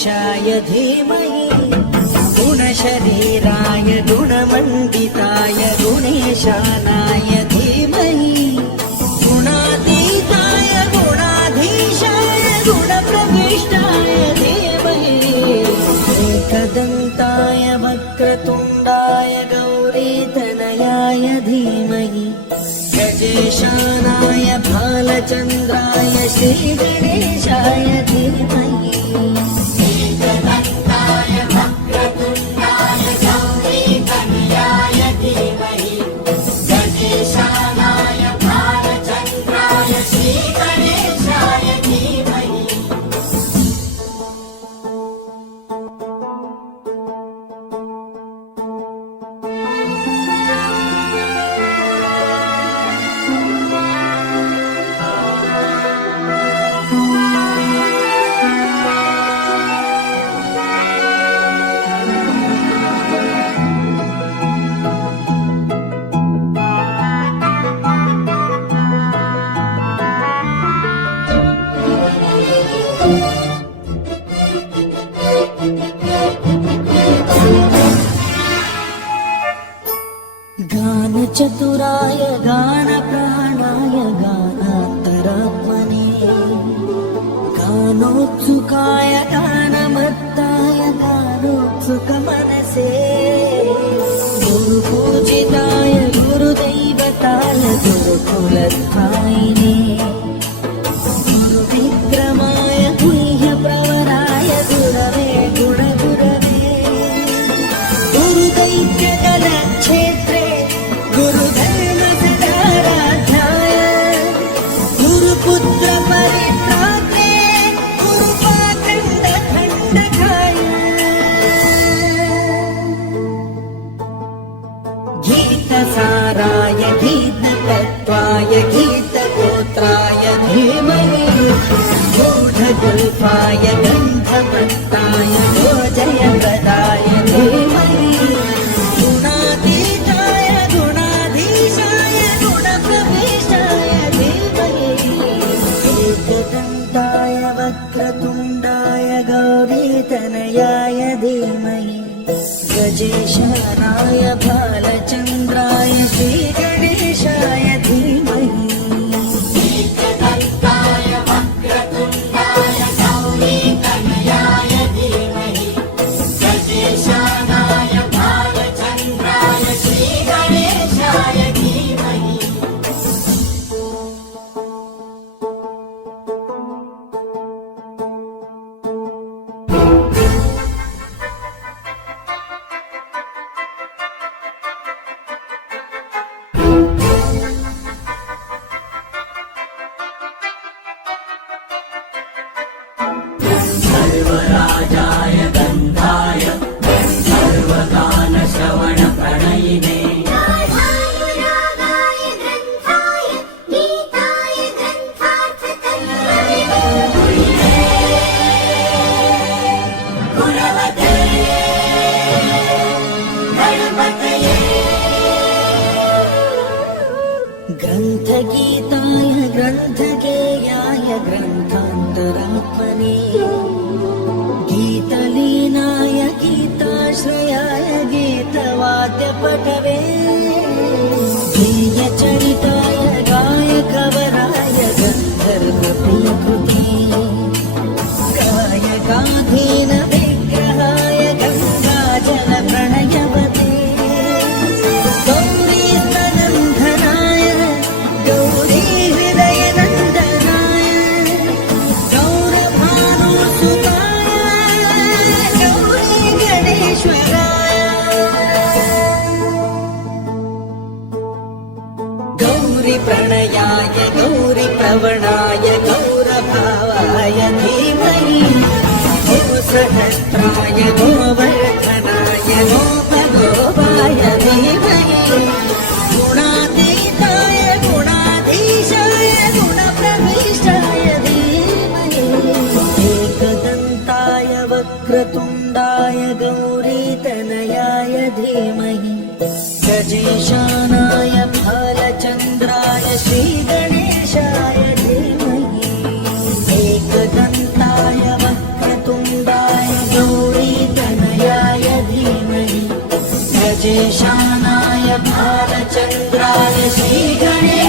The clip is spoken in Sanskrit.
गणेशाय धीमहि गुणशरीराय गुणमण्डिताय गुणेशानाय धीमहि गुणातीताय गुणाधीशाय गुणप्रविष्टाय धीमहि एकदन्ताय वक्रतुण्डाय गौरीतनयाय धीमहि गजेशानाय भालचन्द्राय श्रीगणेशाय धीमहि एकदन्ताय वक्रतुण्डाय गौरीतनयाय धीमहि गजेशानाय भालचन्द्राय श्रीगणेशाय धीमहि गानचतुराय गानप्राणाय गानान्तरात्मने गानोत्सुकाय गानमत्ताय गानोत्सुकमनसे गुरुपूजिताय गुरुदैवताय गुरुकुलस्थायिने गुरुविक्रमाय गुह्यप्रवराय गुरवे गुणगुरवे गुरुदैत्यगलक्षेत्रे गुरुधर्मसदाराध्याय गुरुपुत्रपरित्रात्रे गुरुपाखण्डखण्डकाय गीतसाराय गीततत्त्वाय गीतगोत्राय धीमहि गूढगुल्फाय गन्धपत्ताय गोजयप्रदाय धीमहि गुणातीताय गुणाधीशाय गुणप्रविष्टाय धीमहि एकदन्ताय वक्रतुण्डाय गौरीतनयाय धीमहि गजेशानाय भालचन्द्राय श्रीगणेशाय धीमहि एकदन्ताय वक्रतुण्डाय गौरीतनयाय धीमहि गजेशानाय भालचन्द्राय श्रीगणेशाय धीमहि सर्वराजाय गन्धाय सर्वगानश्रवणप्रणयिने रागाय ग्रन्थाय गीताय ग्रन्थार्थकल्पने गुणवते गणपतये ग्रन्थगीताय ग्रन्थगेयाय ग्रन्थान्तरात्मने गीतलीनाय गीताश्रयाय गीतवाद्यपटवे गीयचरिताय गायकवराय गन्धर्वप्रियकृते गायकाधीन विग्रहाय गङ्गाजलप्रणयवते गौरीस्तनन्धनाय गौरीहृदयनन्दनाय गौरभानुसुताय गौरीगणेश्वराय गौरीप्रणयाय गौरीप्रवणाय गौरभावाय धीमहि गोसहस्राय गोवर्धनाय गोपगोपाय धीमहि गुणातीताय गुणाधीशाय गुणप्रविष्टाय धीमहि एकदन्ताय वक्रतुण्डाय गौरीतनयाय धीमहि गजेशानाय भालचन्द्राय श्रीगणेशाय धीमहि एकदन्ताय वक्रतुण्डाय गजेशानाय भालचन्द्राय श्रीगणेशाय